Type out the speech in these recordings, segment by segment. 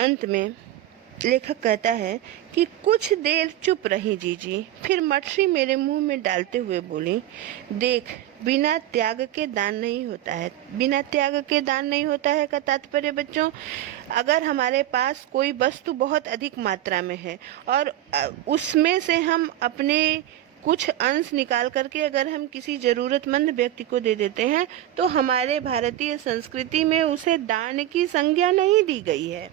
अंत में लेखक कहता है कि कुछ देर चुप रही जीजी, फिर मटसी मेरे मुंह में डालते हुए बोली, देख, बिना त्याग के दान नहीं होता है। बिना त्याग के दान नहीं होता है का तात्पर्य बच्चों, अगर हमारे पास कोई वस्तु बहुत अधिक मात्रा में है और उसमें से हम अपने कुछ अंश निकाल करके अगर हम किसी ज़रूरतमंद व्यक्ति को दे देते हैं तो हमारे भारतीय संस्कृति में उसे दान की संज्ञा नहीं दी गई है।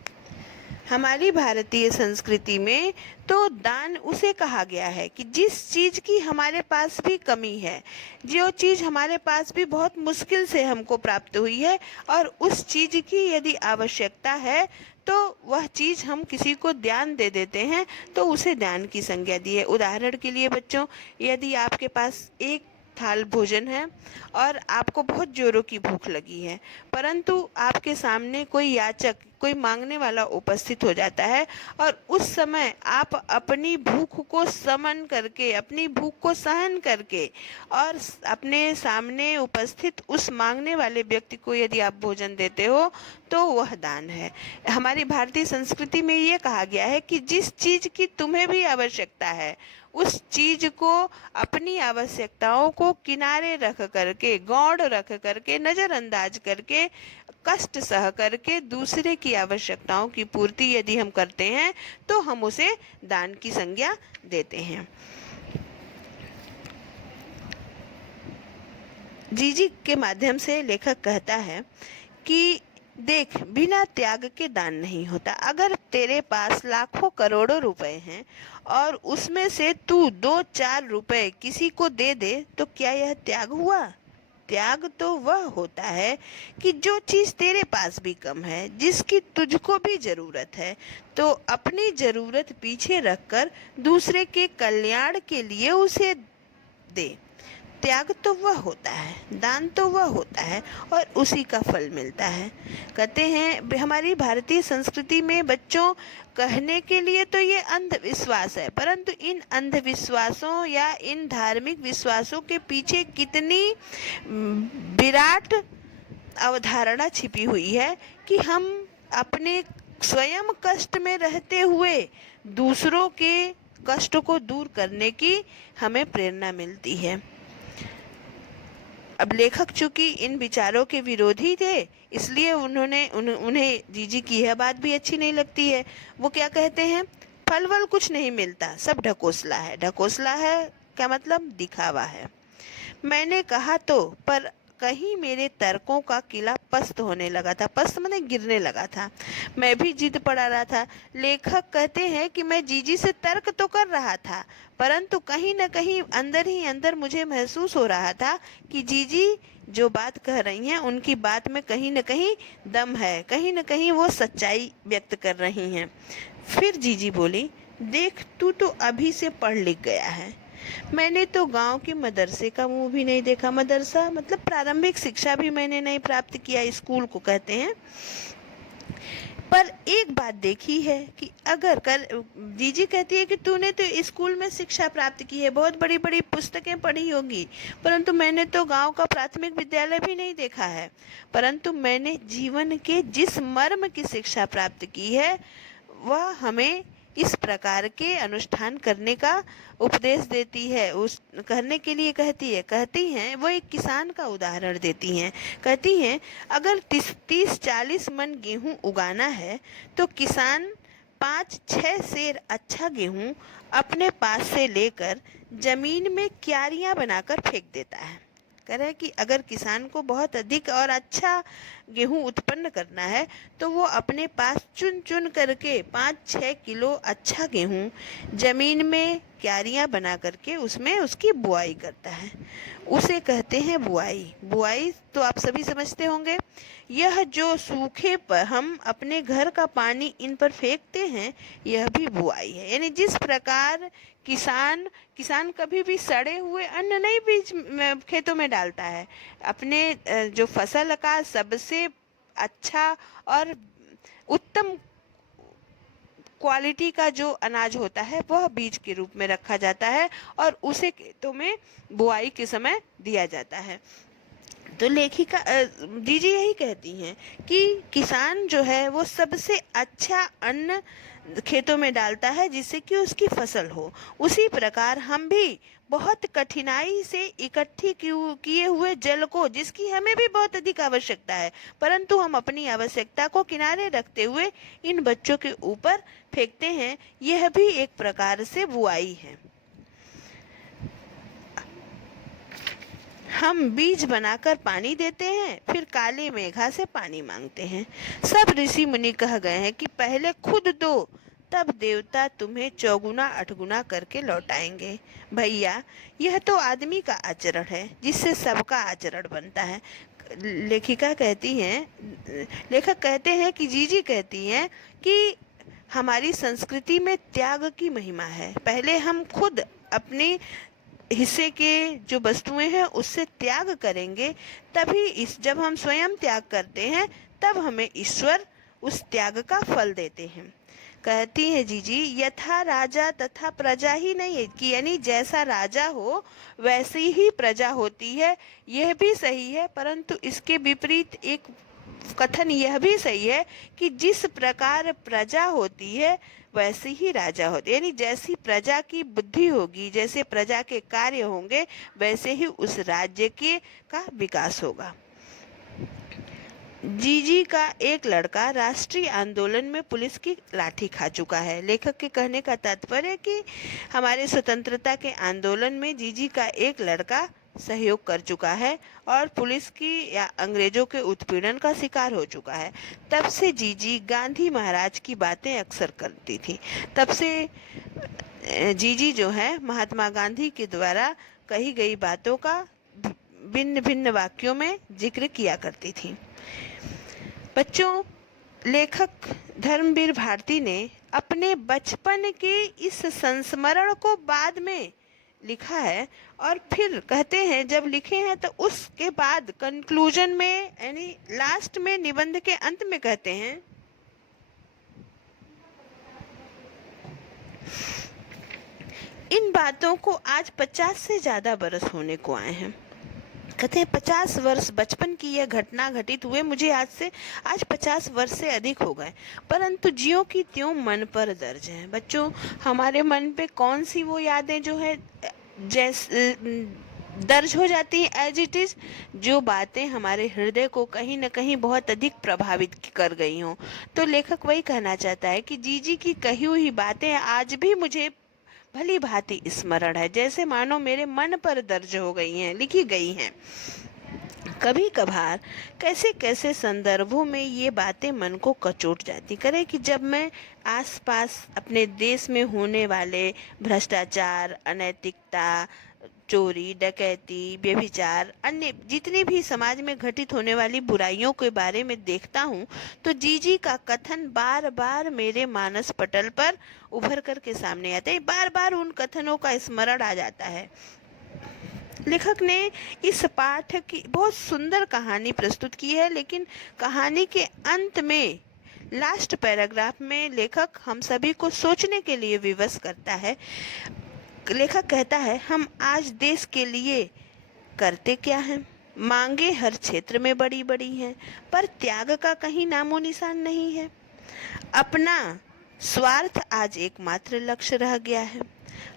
हमारी भारतीय संस्कृति में तो दान उसे कहा गया है कि जिस चीज़ की हमारे पास भी कमी है, जो चीज़ हमारे पास भी बहुत मुश्किल से हमको प्राप्त हुई है और उस चीज़ की यदि आवश्यकता है तो वह चीज़ हम किसी को दान दे देते हैं तो उसे दान की संज्ञा दी है। उदाहरण के लिए बच्चों, यदि आपके पास एक थाल भोजन है और आपको बहुत जोरों की भूख लगी है, परंतु आपके सामने कोई याचक, कोई मांगने वाला उपस्थित हो जाता है और उस समय आप अपनी भूख को समन करके, अपनी भूख को सहन करके और अपने सामने उपस्थित उस मांगने वाले व्यक्ति को यदि आप भोजन देते हो तो वह दान है। हमारी भारतीय संस्कृति में ये कहा गया है कि जिस चीज़ की तुम्हें भी आवश्यकता है उस चीज को, अपनी आवश्यकताओं को किनारे रख करके, गौड़ रख करके, नज़रअंदाज करके, कष्ट सह करके दूसरे की आवश्यकताओं की पूर्ति यदि हम करते हैं तो हम उसे दान की संज्ञा देते हैं। जीजी के माध्यम से लेखक कहता है कि देख, बिना त्याग के दान नहीं होता। अगर तेरे पास लाखों करोड़ों रुपए हैं और उसमें से तू 2-4 रुपए किसी को दे दे तो क्या यह त्याग हुआ? त्याग तो वह होता है कि जो चीज़ तेरे पास भी कम है, जिसकी तुझको भी ज़रूरत है, तो अपनी ज़रूरत पीछे रखकर दूसरे के कल्याण के लिए उसे दे। त्याग तो वह होता है, दान तो वह होता है और उसी का फल मिलता है। कहते हैं हमारी भारतीय संस्कृति में बच्चों, कहने के लिए तो ये अंधविश्वास है, परंतु इन अंधविश्वासों या इन धार्मिक विश्वासों के पीछे कितनी विराट अवधारणा छिपी हुई है कि हम अपने स्वयं कष्ट में रहते हुए दूसरों के कष्ट को दूर करने की हमें प्रेरणा मिलती है। अब लेखक चूंकि इन विचारों के विरोधी थे, इसलिए उन्हें जीजी की यह बात भी अच्छी नहीं लगती है। वो क्या कहते हैं, फल वल कुछ नहीं मिलता, सब ढकोसला है। ढकोसला है क्या मतलब? दिखावा है। मैंने कहा तो, पर कहीं मेरे तर्कों का किला पस्त होने लगा था। पस्त माने गिरने लगा था। मैं भी जिद पड़ा रहा था। लेखक कहते हैं कि मैं जीजी से तर्क तो कर रहा था, परंतु कहीं न कहीं अंदर ही अंदर मुझे महसूस हो रहा था कि जीजी जो बात कह रही हैं उनकी बात में कहीं न कहीं दम है, कहीं न कहीं वो सच्चाई व्यक्त कर रही हैं। फिर जीजी बोली, देख, तू तो अभी से पढ़ लिख गया है, मैंने तो गांव के मदरसे का मुंह भी नहीं देखा। मदरसा मतलब प्रारंभिक शिक्षा भी मैंने नहीं प्राप्त किया, स्कूल को कहते हैं। पर एक बात देखी है कि अगर जीजी कहती है कि तूने तो स्कूल में शिक्षा प्राप्त की है, बहुत बड़ी बड़ी पुस्तकें पढ़ी होगी, परंतु मैंने तो गांव का प्राथमिक विद्यालय भी नहीं देखा है। परंतु मैंने जीवन के जिस मर्म की शिक्षा प्राप्त की है वह हमें इस प्रकार के अनुष्ठान करने का उपदेश देती है, उस करने के लिए कहती हैं वो एक किसान का उदाहरण देती हैं। कहती हैं अगर 30-40 मन गेहूं उगाना है तो किसान 5-6 सेर अच्छा गेहूं अपने पास से लेकर जमीन में क्यारियां बनाकर फेंक देता है। कह रहे हैं कि अगर किसान को बहुत अधिक और अच्छा गेहूं उत्पन्न करना है तो वो अपने पास चुन चुन करके 5-6 किलो अच्छा गेहूं जमीन में क्यारियां बना करके उसमें उसकी बुआई करता है। उसे कहते हैं बुआई। बुआई तो आप सभी समझते होंगे। यह जो सूखे पर हम अपने घर का पानी इन पर फेंकते हैं, यह भी बुआई है। यानी जिस प्रकार किसान कभी भी सड़े हुए अन्न नहीं बीज खेतों में डालता है, अपने जो फसल का सबसे अच्छा और उत्तम क्वालिटी का जो अनाज होता है वह बीज के रूप में रखा जाता है और उसे खेतों में बुआई के समय दिया जाता है। तो लेखिका दीदी यही कहती हैं कि किसान जो है वो सबसे अच्छा अन्न खेतों में डालता है जिससे कि उसकी फसल हो। उसी प्रकार हम भी बहुत कठिनाई से इकट्ठी किए हुए जल को, जिसकी हमें भी बहुत अधिक आवश्यकता है, परंतु हम अपनी आवश्यकता को किनारे रखते हुए इन बच्चों के ऊपर फेंकते हैं। यह भी एक प्रकार से बुआई है। हम बीज बनाकर पानी देते हैं, फिर काले मेघा से पानी मांगते हैं। सब ऋषि मुनि कह गए हैं कि पहले खुद दो, तब देवता तुम्हें चौगुना अठगुना करके लौटाएंगे। भैया, यह तो आदमी का आचरण है जिससे सबका आचरण बनता है। लेखिका कहती हैं, लेखक कहते हैं कि जीजी कहती हैं कि हमारी संस्कृति में त्याग की महिमा है। पहले हम खुद अपनी हिस्से के जो वस्तुएं हैं उससे त्याग करेंगे, तभी जब हम स्वयं त्याग करते हैं तब हमें ईश्वर उस त्याग का फल देते हैं। कहती है जीजी, यथा राजा तथा प्रजा ही नहीं है कि यानी जैसा राजा हो वैसी ही प्रजा होती है। यह भी सही है, परंतु इसके विपरीत एक कथन यह भी सही है कि जिस प्रकार प्रजा होती है वैसे ही राजा होते, यानी जैसी प्रजा की बुद्धि होगी, जैसे प्रजा के कार्य होंगे, वैसे ही उस राज्य के का विकास होगा। जीजी का एक लड़का राष्ट्रीय आंदोलन में पुलिस की लाठी खा चुका है। लेखक के कहने का तात्पर्य कि हमारे स्वतंत्रता के आंदोलन में जीजी का एक लड़का सहयोग कर चुका है और पुलिस की या अंग्रेजों के उत्पीड़न का शिकार हो चुका है। तब से जीजी गांधी महाराज की बातें अक्सर करती थी। तब से जीजी जो है महात्मा गांधी के द्वारा कही गई बातों का भिन्न भिन्न वाक्यों में जिक्र किया करती थी। बच्चों, लेखक धर्मवीर भारती ने अपने बचपन के इस संस्मरण को बाद में लिखा है और फिर कहते हैं जब लिखे हैं तो उसके बाद कंक्लूजन में यानी लास्ट में निबंध के अंत में कहते हैं, इन बातों को आज 50 से ज्यादा बरस होने को आए हैं। कहते हैं 50 वर्ष बचपन की यह घटना घटित हुए मुझे आज 50 वर्ष से अधिक हो गए, परंतु ज्यों की त्यों मन पर दर्ज है। बच्चों, हमारे मन पे कौन सी वो यादें जो है जैसे दर्ज हो जाती हैं एज इट इज, जो बातें हमारे हृदय को कहीं न कहीं बहुत अधिक प्रभावित कर गई हों। तो लेखक वही कहना चाहता है कि जीजी की कही हुई बातें आज भी मुझे भली भांति स्मरण है, जैसे मानो मेरे मन पर दर्ज हो गई हैं, लिखी गई हैं। कभी कभार कैसे कैसे संदर्भों में ये बातें मन को कचोट जाती करें कि जब मैं आसपास अपने देश में होने वाले भ्रष्टाचार, अनैतिकता, चोरी, डकैती, व्यभिचार, अन्य जितनी भी समाज में घटित होने वाली बुराइयों के बारे में देखता हूँ, तो जीजी का कथन बार बार मेरे मानस पटल पर उभर कर के सामने आता है। बार बार उन कथनों का स्मरण आ जाता है। लेखक ने इस पाठ की बहुत सुंदर कहानी प्रस्तुत की है, लेकिन कहानी के अंत में लास्ट पैराग्राफ में लेखक हम सभी को सोचने के लिए विवश करता है। लेखक कहता है, हम आज देश के लिए करते क्या हैं? मांगे हर क्षेत्र में बड़ी बड़ी हैं, पर त्याग का कहीं नामो निशान नहीं है। अपना स्वार्थ आज एकमात्र लक्ष्य रह गया है।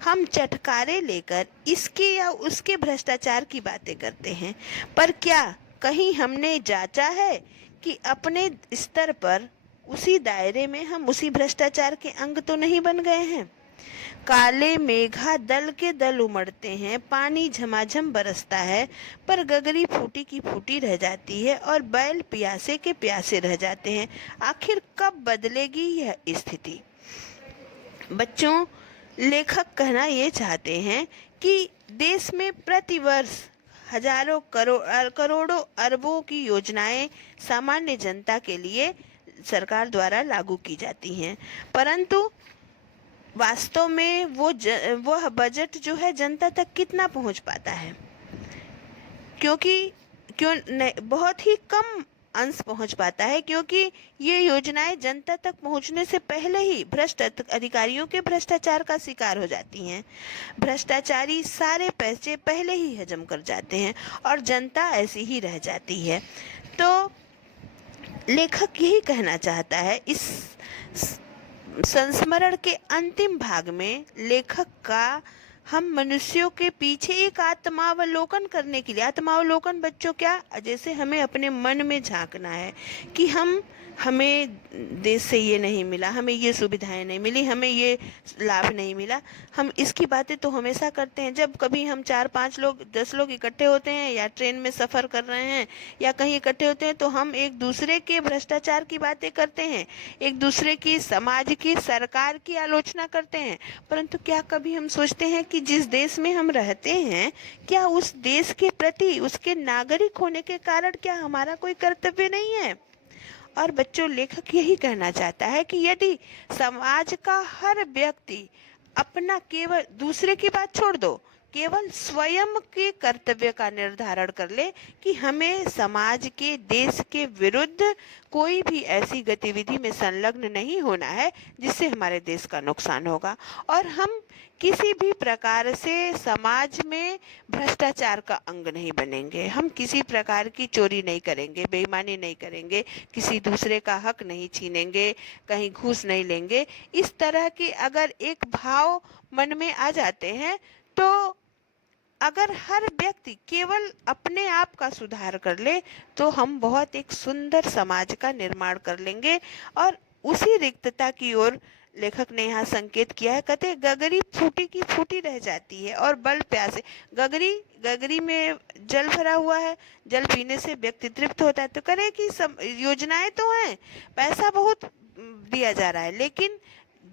हम चटकारे लेकर इसके या उसके भ्रष्टाचार की बातें करते हैं, पर क्या कहीं हमने जांचा है कि अपने स्तर पर उसी दायरे में हम उसी भ्रष्टाचार के अंग तो नहीं बन गए हैं? काले मेघा दल के दल उमड़ते हैं, पानी झमाझम बरसता है, पर गगरी फूटी की फूटी रह जाती है और बैल प्यासे के प्यासे रह जाते हैं। आखिर कब बदलेगी यह स्थिति? बच्चों, लेखक कहना ये चाहते हैं कि देश में प्रतिवर्ष हजारों करोड़ों अरबों की योजनाएं सामान्य जनता के लिए सरकार द्वारा लागू की जाती हैं, परंतु वास्तव में वह बजट जो है जनता तक कितना पहुंच पाता है? क्योंकि बहुत ही कम अंश पहुंच पाता है, क्योंकि ये योजनाएं जनता तक पहुंचने से पहले ही भ्रष्ट अधिकारियों के भ्रष्टाचार का शिकार हो जाती हैं। भ्रष्टाचारी सारे पैसे पहले ही हजम कर जाते हैं और जनता ऐसी ही रह जाती है। तो लेखक यही कहना चाहता है इस संस्मरण के अंतिम भाग में। लेखक का हम मनुष्यों के पीछे एक आत्मावलोकन करने के लिए, आत्मावलोकन बच्चों क्या, जैसे हमें अपने मन में झांकना है कि हमें देश से ये नहीं मिला, हमें ये सुविधाएं नहीं मिली, हमें ये लाभ नहीं मिला। हम इसकी बातें तो हमेशा करते हैं, जब कभी हम 4-5 लोग 10 लोग इकट्ठे होते हैं या ट्रेन में सफ़र कर रहे हैं या कहीं इकट्ठे होते हैं, तो हम एक दूसरे के भ्रष्टाचार की बातें करते हैं, एक दूसरे की, समाज की, सरकार की आलोचना करते हैं। परंतु क्या कभी हम सोचते हैं कि जिस देश में हम रहते हैं, क्या उस देश के प्रति, उसके नागरिक होने के कारण क्या हमारा कोई कर्तव्य नहीं है? और बच्चों, लेखक यही कहना चाहता है कि यदि समाज का हर व्यक्ति अपना, केवल दूसरे की बात छोड़ दो, केवल स्वयं के कर्तव्य का निर्धारण कर ले कि हमें समाज के, देश के विरुद्ध कोई भी ऐसी गतिविधि में संलग्न नहीं होना है जिससे हमारे देश का नुकसान होगा, और हम किसी भी प्रकार से समाज में भ्रष्टाचार का अंग नहीं बनेंगे, हम किसी प्रकार की चोरी नहीं करेंगे, बेईमानी नहीं करेंगे, किसी दूसरे का हक नहीं छीनेंगे, कहीं घूस नहीं लेंगे। इस तरह के अगर एक भाव मन में आ जाते हैं, तो अगर हर व्यक्ति केवल अपने आप का सुधार कर ले, तो हम बहुत एक सुंदर समाज का निर्माण कर लेंगे। और उसी रिक्तता की ओर लेखक ने यहाँ संकेत किया है। कहते गगरी फूटी की फूटी रह जाती है और बल प्यासे। गगरी गगरी में जल भरा हुआ है, जल पीने से व्यक्ति तृप्त होता है, तो करे कि योजनाएं तो हैं, पैसा बहुत दिया जा रहा है, लेकिन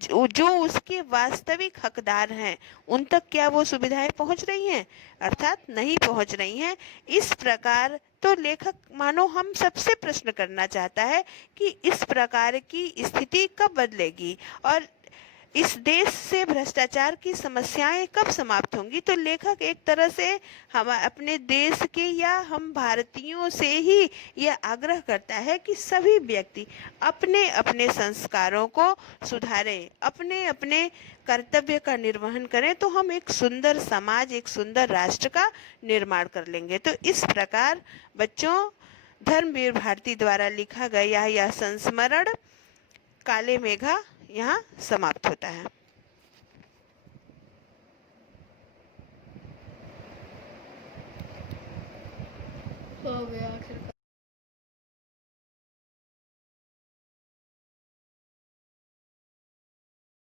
जो उसके वास्तविक हकदार हैं उन तक क्या वो सुविधाएं पहुंच रही हैं? अर्थात नहीं पहुंच रही हैं। इस प्रकार तो लेखक मानो हम सबसे प्रश्न करना चाहता है कि इस प्रकार की स्थिति कब बदलेगी और इस देश से भ्रष्टाचार की समस्याएं कब समाप्त होंगी। तो लेखक एक तरह से हम अपने देश के या हम भारतीयों से ही यह आग्रह करता है कि सभी व्यक्ति अपने अपने संस्कारों को सुधारें, अपने अपने कर्तव्य का निर्वहन करें, तो हम एक सुंदर समाज, एक सुंदर राष्ट्र का निर्माण कर लेंगे। तो इस प्रकार बच्चों, धर्मवीर भारती द्वारा लिखा गया यह संस्मरण काले मेघा यहाँ समाप्त होता है। हो गया आखिर।